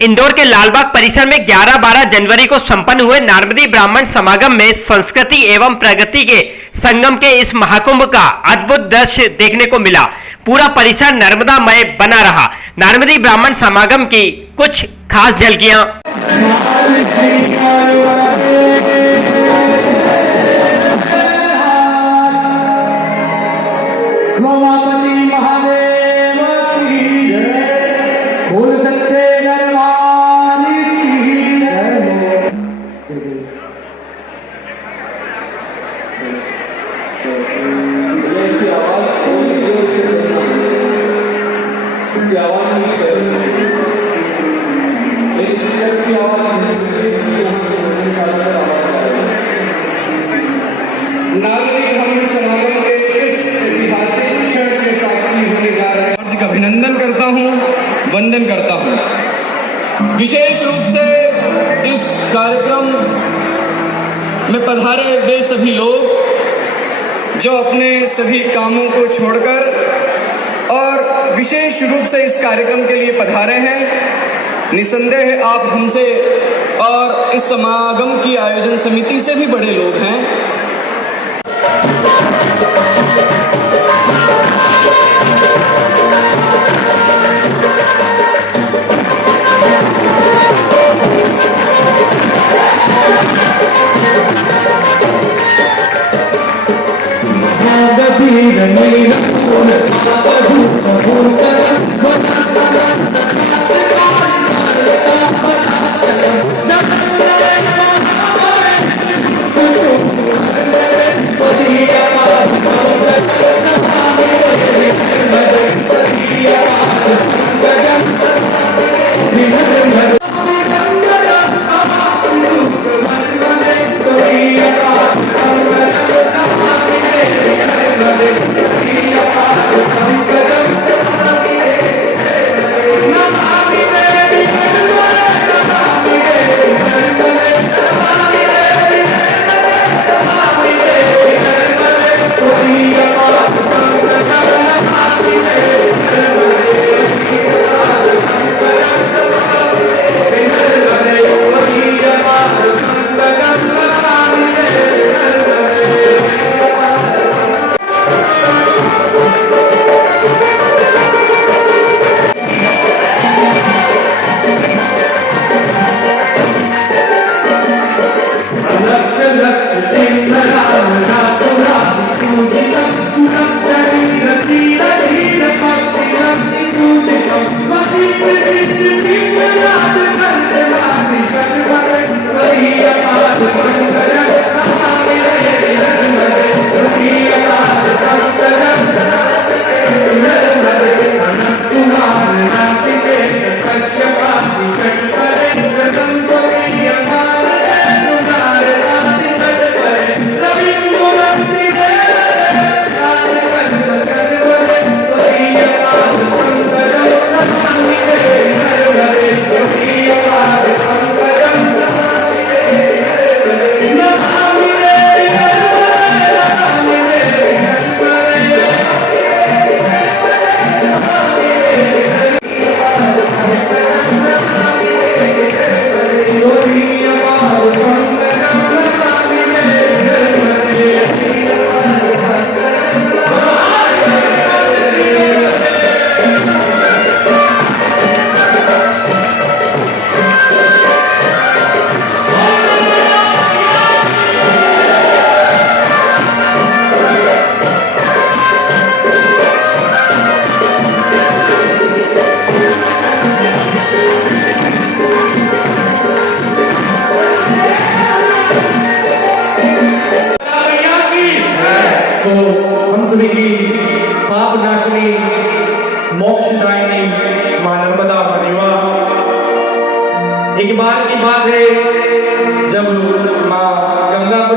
इंदौर के लालबाग परिसर में 11-12 जनवरी को संपन्न हुए नारमदी ब्राह्मण समागम में संस्कृति एवं प्रगति के संगम के इस महाकुंभ का अद्भुत दृश्य देखने को मिला। पूरा परिसर नर्मदामय बना रहा। नारमदी ब्राह्मण समागम की कुछ खास झलकियां। अभिनंदन करता हूं, वंदन करता हूं। विशेष रूप से इस कार्यक्रम में पधारे वे सभी लोग जो अपने सभी कामों को छोड़कर और विशेष रूप से इस कार्यक्रम के लिए पधारे हैं। निसंदेह आप हमसे और इस समागम की आयोजन समिति से भी बड़े लोग हैं। मोक्षदायिनी मां नर्मदा परिवा। एक बार की बात है जब मां गंगा को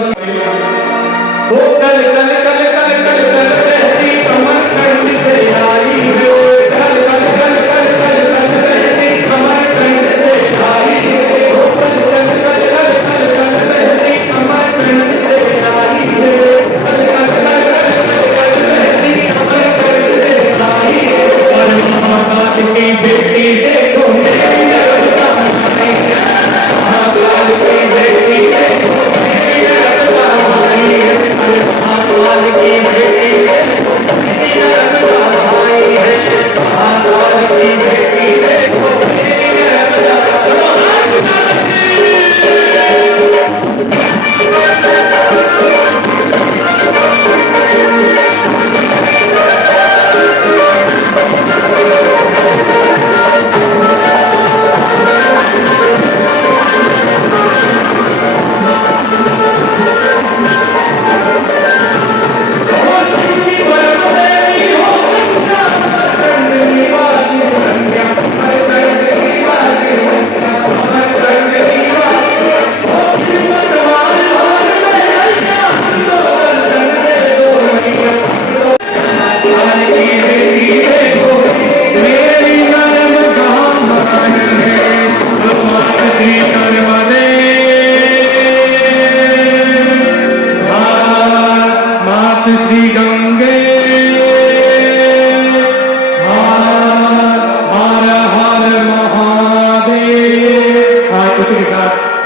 वो कल कल कल कल कल कल बहती कमर कंठ से आई है, कल कल कल कल कल कल बहती कमर कंठ से आई है, वो कल कल कल कल कल कल बहती कमर कंठ से आई है, कल कल कल कल कल कल बहती कमर कंठ से आई है। और मां बात की बेटी देखो मेरी नर्मदा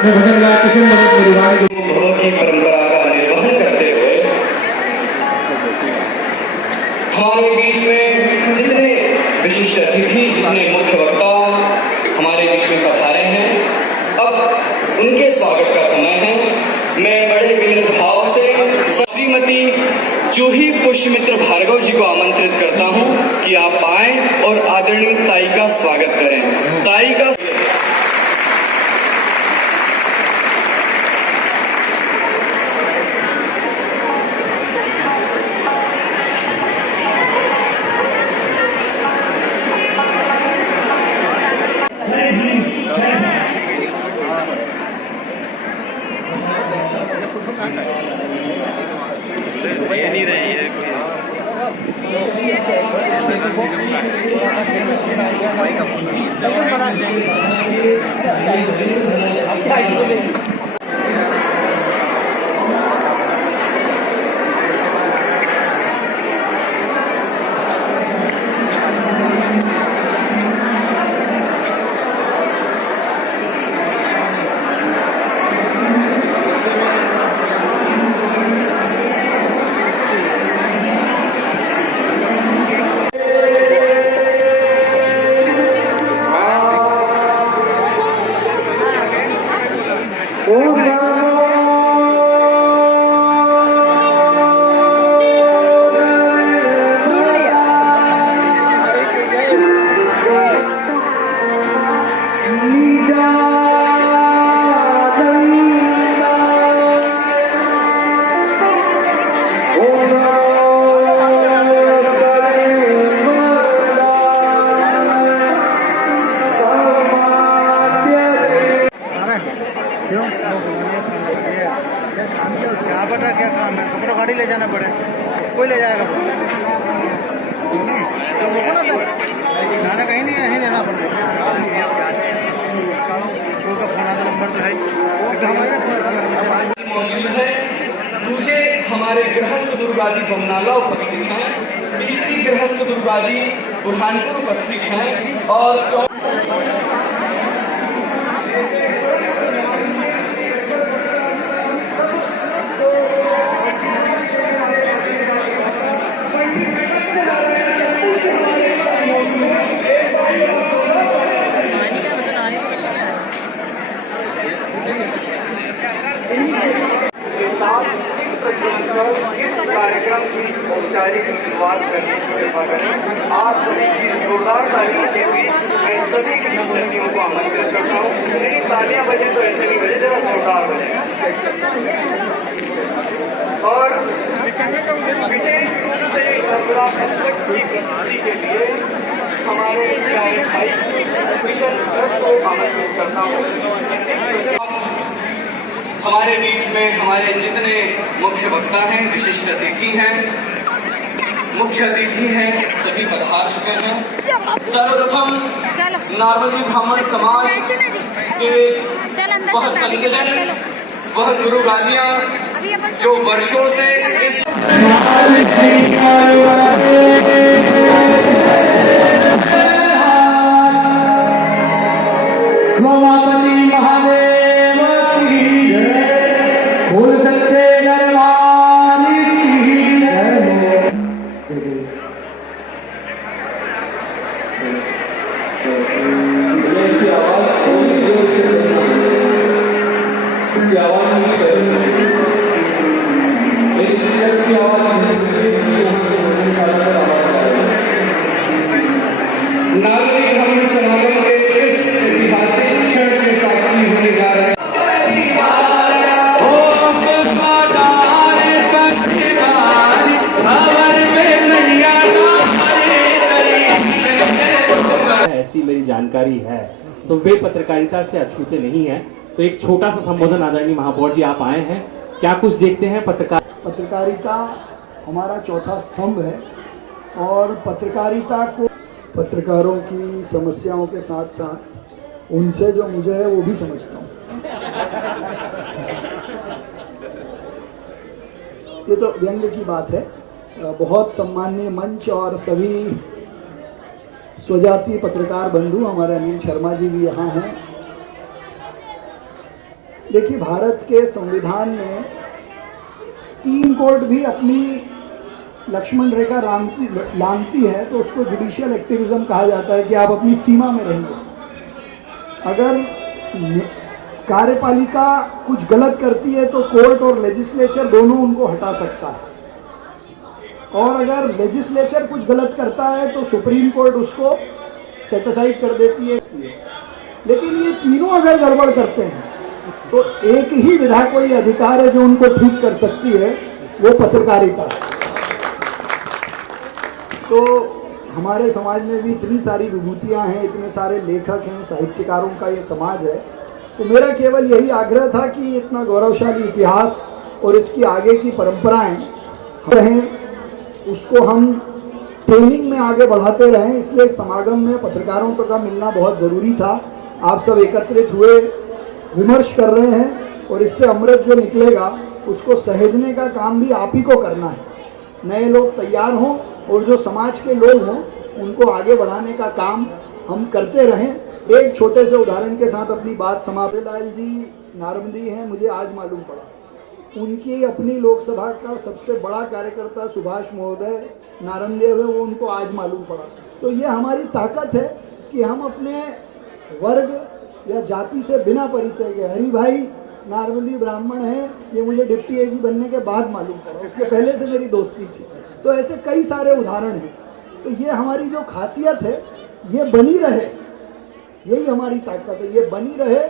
मैं भजन गायक किशन भगत मधुबानी भवन की परंपरा का निर्वहन करते हुए हमारे बीच में जितने विशिष्ट अतिथि, जितने मुख्य वक्ता हमारे बीच में पधारे हैं, अब उनके स्वागत का समय है। मैं बड़े विनम्र भाव से श्रीमती जूही पुष्यमित्र भार्गव जी को आमंत्रित करता हूं कि आप आएं और आदरणीय ताई का स्वागत करें। ताई का क्या काम है? कपड़ा गाड़ी ले जाना पड़े, कोई ले जाएगा नहीं तो रुको ना सर, जाना कहीं नहीं है, यहीं लेना पड़ेगा। कोई का फोन आता नंबर तो है मौजूद है। दूसरे हमारे गृहस्थ दुर्गादी बमनाला उपस्थित हैं, तीसरी गृहस्थ दुर्गादी बुरहानपुर उपस्थित हैं और कार्यक्रम की औपचारिक शुरुआत करने की कृपा करें। आप सभी की जोरदार तालियों के बीच मैं सभी की विद्यार्थियों को आमंत्रित करता हूँ। नहीं तालियां बजे तो ऐसे नहीं बजे, जरा जोरदार बजे। और विशेष रूप से सत्रह एस्पेक्ट की प्रस्तुति के लिए हमारे प्यारे भाई किशन भगत को आमंत्रित करता हूँ। हमारे बीच में हमारे जितने मुख्य वक्ता हैं, विशिष्ट अतिथि हैं, मुख्य अतिथि हैं, सभी पधार चुके हैं। सर्वप्रथम नारवली ब्राह्मण समाज के वह संगठन, वह गुरु गादियां जो वर्षों से इस ऐसी मेरी जानकारी है, तो वे पत्रकारिता से अछूते नहीं हैं। तो एक छोटा सा संबोधन आदरणीय महापौर जी, आप आए हैं, क्या कुछ देखते हैं? पत्रकारिता हमारा चौथा स्तंभ है और पत्रकारिता को पत्रकारों की समस्याओं के साथ साथ उनसे जो मुझे है वो भी समझता हूँ। ये तो व्यंग्य की बात है। बहुत सम्माननीय मंच और सभी स्वजातीय पत्रकार बंधु, हमारे अनिल शर्मा जी भी यहाँ हैं। देखिए, भारत के संविधान में 3 कोर्ट भी अपनी लक्ष्मण रेखा लांघती है तो उसको जुडिशियल एक्टिविज्म कहा जाता है कि आप अपनी सीमा में रहिए। अगर कार्यपालिका कुछ गलत करती है तो कोर्ट और लेजिस्लेचर दोनों उनको हटा सकता है, और अगर लेजिस्लेचर कुछ गलत करता है तो सुप्रीम कोर्ट उसको सेट असाइड कर देती है। लेकिन ये तीनों अगर गड़बड़ करते हैं तो एक ही विधा कोई अधिकार है जो उनको ठीक कर सकती है, वो पत्रकारिता है। तो हमारे समाज में भी इतनी सारी विभूतियां हैं, इतने सारे लेखक हैं, साहित्यकारों का ये समाज है। तो मेरा केवल यही आग्रह था कि इतना गौरवशाली इतिहास और इसकी आगे की परंपराएं रहें, उसको हम ट्रेनिंग में आगे बढ़ाते रहें। इसलिए समागम में पत्रकारों का मिलना बहुत ज़रूरी था। आप सब एकत्रित हुए, विमर्श कर रहे हैं, और इससे अमृत जो निकलेगा उसको सहेजने का काम भी आप ही को करना है। नए लोग तैयार हों और जो समाज के लोग हों उनको आगे बढ़ाने का काम हम करते रहें। एक छोटे से उदाहरण के साथ अपनी बात समाप्त। लाल जी नारमदी हैं, मुझे आज मालूम पड़ा। उनकी अपनी लोकसभा का सबसे बड़ा कार्यकर्ता सुभाष महोदय नारमदेव है, वो उनको आज मालूम पड़ा। तो ये हमारी ताकत है कि हम अपने वर्ग या जाति से बिना परिचय के, हरि भाई नारमदी ब्राह्मण है, ये मुझे डिप्टी एजी बनने के बाद मालूम पड़ा, उसके पहले से मेरी दोस्ती थी। तो ऐसे कई सारे उदाहरण हैं। तो ये हमारी जो खासियत है ये बनी रहे, यही हमारी ताकत है, ये बनी रहे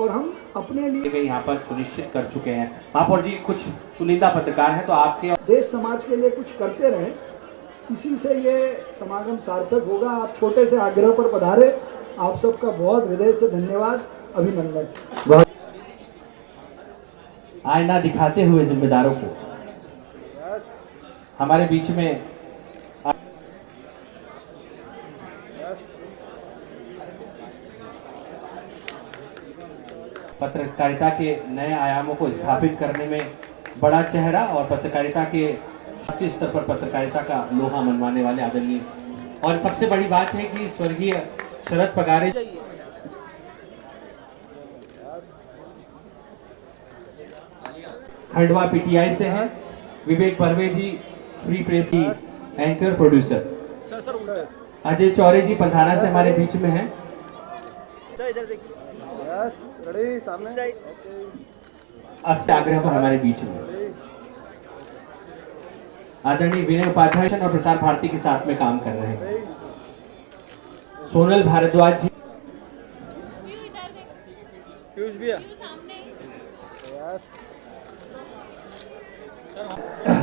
और हम अपने लिए यहाँ पर सुनिश्चित कर चुके हैं। महापौर जी, कुछ चुनिंदा पत्रकार हैं तो आपके देश समाज के लिए कुछ करते रहें, इसी से ये समागम सार्थक होगा। आप छोटे से आग्रह पर पधारे, आप सबका बहुत हृदय से धन्यवाद, अभिनंदन। आईना दिखाते हुए जिम्मेदारों को हमारे बीच में पत्रकारिता के नए आयामों को स्थापित करने में बड़ा चेहरा और पत्रकारिता के राष्ट्रीय स्तर पर पत्रकारिता का लोहा मनवाने वाले आदरणीय, और सबसे बड़ी बात है कि स्वर्गीय शरद पगारे खंडवा पीटीआई से हैं, विवेक बर्वे जी फ्री प्रेस की एंकर प्रोड्यूसर, अजय चौरे जी पंधाना से हमारे बीच में हैं। अस्त आग्रह पर हमारे बीच में आदरणीय विनय उपाध्याय और प्रसार भारती के साथ में काम कर रहे हैं। सोनल भारद्वाज जी,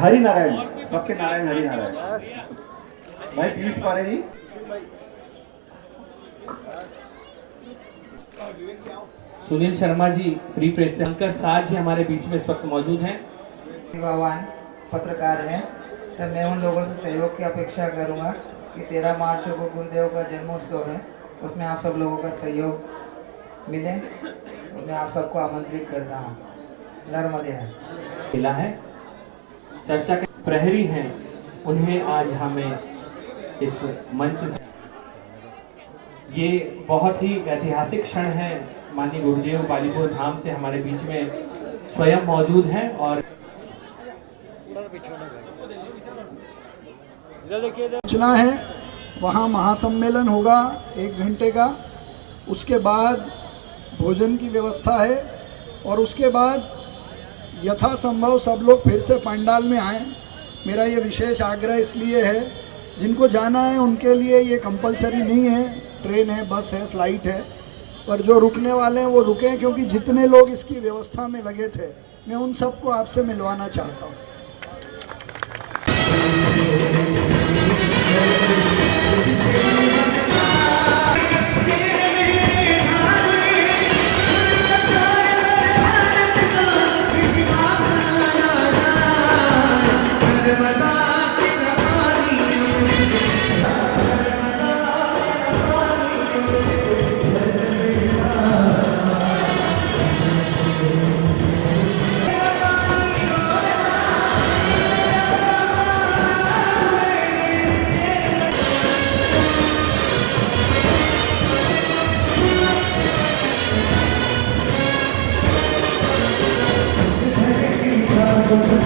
हरि नारायण, सबके नारायण हरि नारायण भाई, पीयूष पारे जी, सुनील शर्मा जी फ्री प्रेस से, अंकर साज जी हमारे बीच में इस वक्त मौजूद हैं। प्रतिभावान पत्रकार हैं, तब मैं उन लोगों से सहयोग की अपेक्षा करूंगा कि 13 मार्च को गुरुदेव का जन्मोत्सव है, उसमें आप सब लोगों का सहयोग मिले, और मैं आप सबको आमंत्रित करता हूँ। नर्मदे है मिला है, चर्चा के प्रहरी हैं, उन्हें आज हमें इस मंच से, ये बहुत ही ऐतिहासिक क्षण है। माननीय गुरुदेव बालीपुर धाम से हमारे बीच में स्वयं मौजूद हैं, और सूचना है वहाँ महासम्मेलन होगा 1 घंटे का, उसके बाद भोजन की व्यवस्था है, और उसके बाद यथासंभव सब लोग फिर से पंडाल में आएँ। मेरा ये विशेष आग्रह इसलिए है, जिनको जाना है उनके लिए ये कंपलसरी नहीं है, ट्रेन है, बस है, फ्लाइट है, पर जो रुकने वाले हैं वो रुकें, क्योंकि जितने लोग इसकी व्यवस्था में लगे थे मैं उन सबको आपसे मिलवाना चाहता हूँ। Thank you.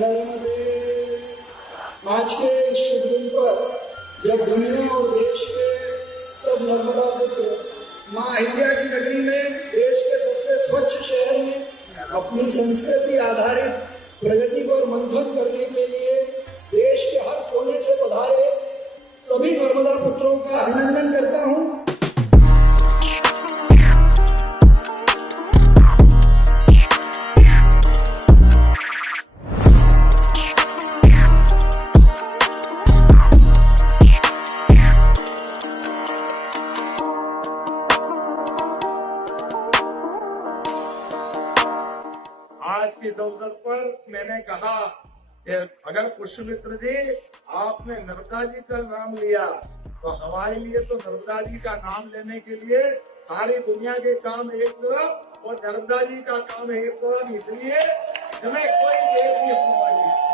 नर्मदे। आज के इस शुभ दिन पर जब दुनिया और देश के सब नर्मदा पुत्र माँ अहिल्या की नगरी में देश के सबसे स्वच्छ शहर में अपनी संस्कृति आधारित प्रगति पर मंथन करने के लिए देश के हर कोने से पधारे सभी नर्मदा पुत्रों का अभिनंदन करता हूँ। आज के इस अवसर पर मैंने कहा कि अगर पुष्यमित्र जी आपने नर्मदा जी का नाम लिया तो हमारे लिए तो नर्मदा जी का नाम लेने के लिए सारी दुनिया के काम एक तरफ और नर्मदा जी का काम एक तरफ, इसलिए इसमें कोई देर नहीं होने वाली।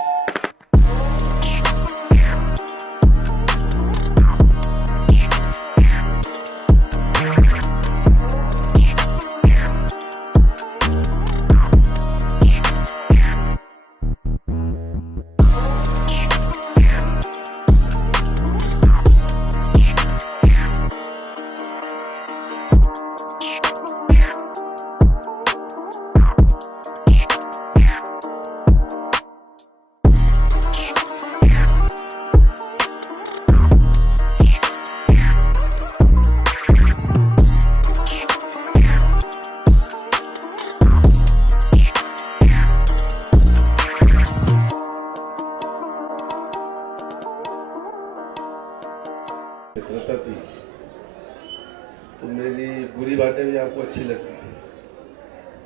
मित्रता थी तो मेरी बुरी बातें भी आपको अच्छी लगती थी,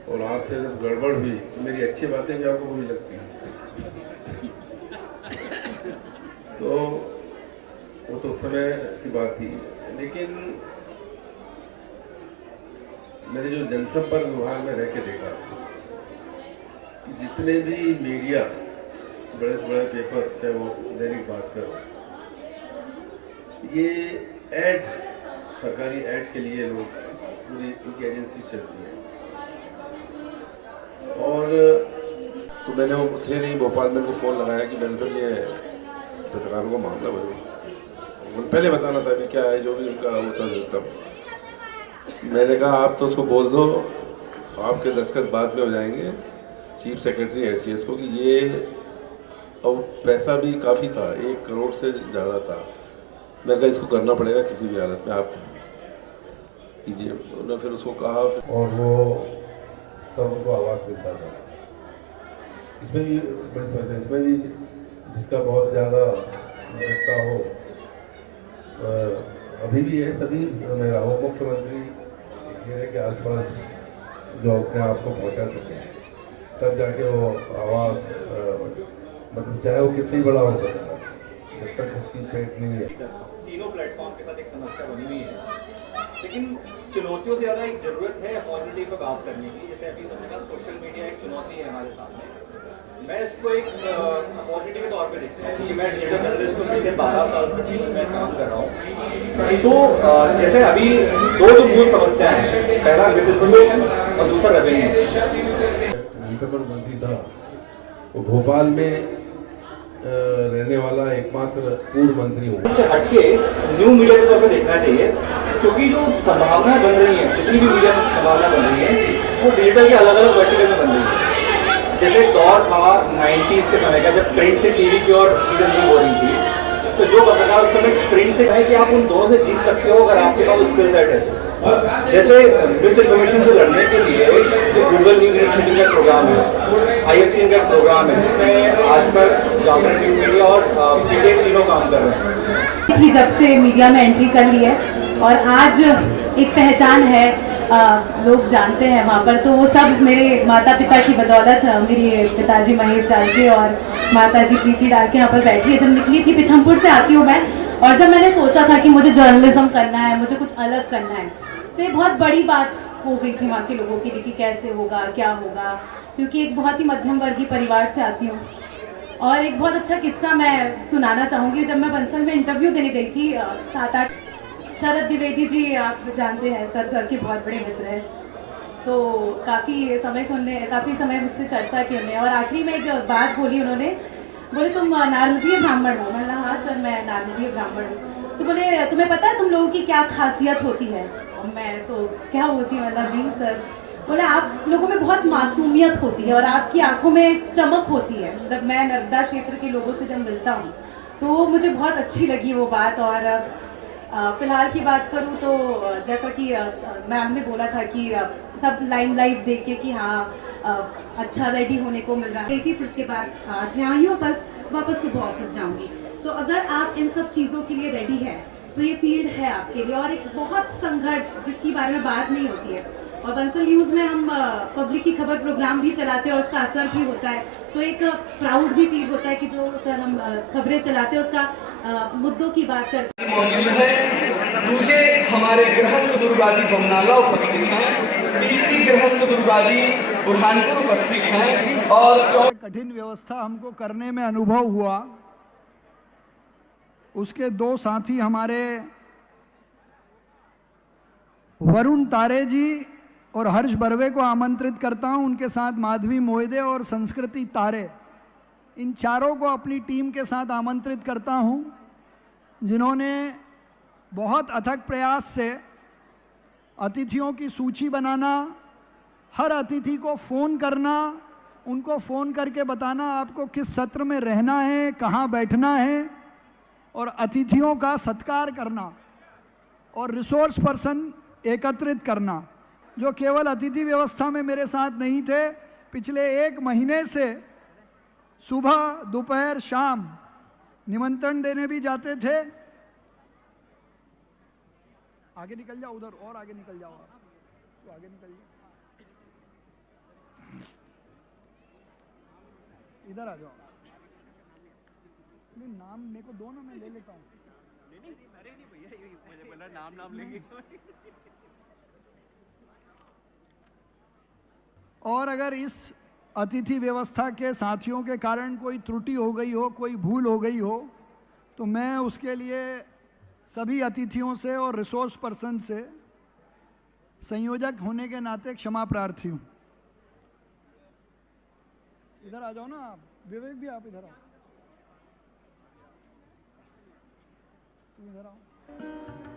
और आपसे जब गड़बड़ हुई तो मेरी अच्छी बातें भी आपको बुरी लगती हैं। तो वो तो समय की बात थी, लेकिन मैंने जो जनसंपर्क विभाग में रह के देखा, जितने भी मीडिया, बड़े से बड़े पेपर, चाहे वो दैनिक भास्कर हो, ये ऐड, सरकारी ऐड के लिए लोग पूरी उनकी एजेंसी चलती है। और तो मैंने वो थे नहीं भोपाल में, फ़ोन लगाया कि मैंने तो ये पत्रकारों का मामला उनको पहले बताना था कि क्या है जो भी उनका होता सिस्टम। मैंने कहा आप तो उसको बोल दो, आपके दस्तखत बाद में हो जाएंगे चीफ सेक्रेटरी SCS को, कि ये, और पैसा भी काफ़ी था, 1 करोड़ से ज़्यादा था। मैं कहा इसको करना पड़ेगा किसी भी हालत में, आप कीजिए। उन्होंने फिर उसको कहा, और वो तब उनको आवाज़ मिलता था। इसमें भी बड़ी समस्या, इसमें भी जिसका बहुत ज़्यादा लगता हो, अभी भी ये सभी मेरा हो मुख्यमंत्री घेरे के आसपास जो अपने आप को पहुँचा सके, तब जाके वो आवाज़, मतलब चाहे वो कितनी बड़ा हो, जब तक उसकी पेट नहीं है। तीनों प्लेटफॉर्म के साथ एक समस्या बनी हुई है, लेकिन चुनौतियों से ज़्यादा एक ज़रूरत है अपॉर्चुनिटी पर बात करने की। जैसे अभी तुमने कहा सोशल मीडिया एक चुनौती है हमारे सामने, मैं इसको एक अपॉर्चुनिटी के तौर पे देखता हूँ कि मैं डिजिटल जर्नलिस्ट को पिछले 12 साल से मैं काम कर रहा हूँ। तो जैसे अभी दो जो मूल समस्या है, पहला मिसइन्फॉर्मेशन और दूसरा रेवेन्यू। मंत्री था वो भोपाल में रहने वाला एकमात्र पूर्व मंत्री हूँ। उससे हटके न्यू मीडिया के तौर पे देखना चाहिए, क्योंकि जो संभावनाएं बन रही हैं, जितनी भी मीडिया संभावना बन रही है, वो डिजिटल के अलग अलग वर्टिकल में बन रही है। जैसे एक दौर था 90s के समय का, जब प्रिंट से टीवी की ओर चीजें मूव हो रही थी, तो जो पत्रकार उस समय प्रिंट से कहे कि आप उन दोनों से जीत सकते हो अगर आपके पास स्किल सेट है। जैसे मिस इन्फॉर्मेशन से लड़ने के लिए जो गूगल न्यूज इनिशिएटिव का प्रोग्राम है, IFCN का प्रोग्राम है, जिसमें आज तक जागरण न्यूज मीडिया और PTN तीनों काम कर रहे हैं। जब से मीडिया में एंट्री कर ली है और आज एक पहचान है, लोग जानते हैं वहाँ पर, तो वो सब मेरे माता पिता की बदौलत है। मेरे पिताजी महेश डालके और माताजी प्रीति डालके यहाँ पर बैठी है। जब निकली थी, पीथमपुर से आती हूँ मैं, और जब मैंने सोचा था कि मुझे जर्नलिज्म करना है, मुझे कुछ अलग करना है, तो ये बहुत बड़ी बात हो गई थी वहाँ के लोगों के लिए कि कैसे होगा, क्या होगा, क्योंकि एक बहुत ही मध्यम वर्गीय परिवार से आती हूँ। और एक बहुत अच्छा किस्सा मैं सुनाना चाहूँगी। जब मैं बंसल में इंटरव्यू देने गई थी 7-8, शरद द्विवेदी जी आप जानते हैं, सर के बहुत बड़े मित्र हैं, तो काफ़ी समय मुझसे चर्चा की उन्होंने, और आखिरी में एक बात बोली उन्होंने, बोले तुम नारदीय ब्राह्मण हो। मैंने कहा हाँ सर मैं नारदीय ब्राह्मण हूँ। तो बोले तुम्हें पता है तुम लोगों की क्या खासियत होती है? और मैं तो क्या होती है, मतलब नहीं सर। बोले आप लोगों में बहुत मासूमियत होती है और आपकी आंखों में चमक होती है। मतलब मैं नर्मदा क्षेत्र के लोगों से जब मिलता हूँ तो मुझे बहुत अच्छी लगी वो बात। और फिलहाल की बात करूँ तो जैसा कि मैम ने बोला था कि सब लाइमलाइट देख के कि हाँ अच्छा रेडी होने को मिल रहा है, फिर उसके बाद आज मैं आई हूँ, कल वापस सुबह ऑफिस जाऊँगी। तो अगर आप इन सब चीज़ों के लिए रेडी है तो ये फील्ड है आपके लिए, और एक बहुत संघर्ष जिसकी बारे में बात नहीं होती है। और बंसल न्यूज़ में हम पब्लिक की खबर प्रोग्राम भी चलाते हैं और उसका असर भी होता है, तो एक प्राउड भी फील होता है कि जो सर हम खबरें चलाते हैं उसका मुद्दों की बात करते हैं। मौजूद है। दूसरे हमारे गृहस्थ दुर्गादी बमनाला उपस्थित हैं, तीसरी गृहस्थ दुर्गादी बुरहानपुर उपस्थित हैं, और कठिन व्यवस्था हमको करने में अनुभव हुआ। उसके दो साथी हमारे वरुण तारे जी और हर्ष बर्वे को आमंत्रित करता हूं, उनके साथ माधवी मोहिदे और संस्कृति तारे, इन चारों को अपनी टीम के साथ आमंत्रित करता हूं, जिन्होंने बहुत अथक प्रयास से अतिथियों की सूची बनाना, हर अतिथि को फ़ोन करना, उनको फ़ोन करके बताना आपको किस सत्र में रहना है, कहाँ बैठना है, और अतिथियों का सत्कार करना और रिसोर्स पर्सन एकत्रित करना, जो केवल अतिथि व्यवस्था में मेरे साथ नहीं थे। पिछले 1 महीने से सुबह दोपहर शाम निमंत्रण देने भी जाते थे। आगे निकल जाओ, उधर और आगे निकल जाओ, आप तो आगे निकल जाओ, इधर आ जाओ। नहीं नाम मेरे को दो ना, मैं ले लेता हूँ। नहीं अरे नहीं भैया, मुझे बोला नाम लेंगे। और अगर इस अतिथि व्यवस्था के साथियों के कारण कोई त्रुटि हो गई हो, कोई भूल हो गई हो, तो मैं उसके लिए सभी अतिथियों से और रिसोर्स पर्सन से संयोजक होने के नाते क्षमा प्रार्थी हूँ। इधर आ जाओ ना आप, विवेक भी आप इधर आओ, तुम इधर आओ।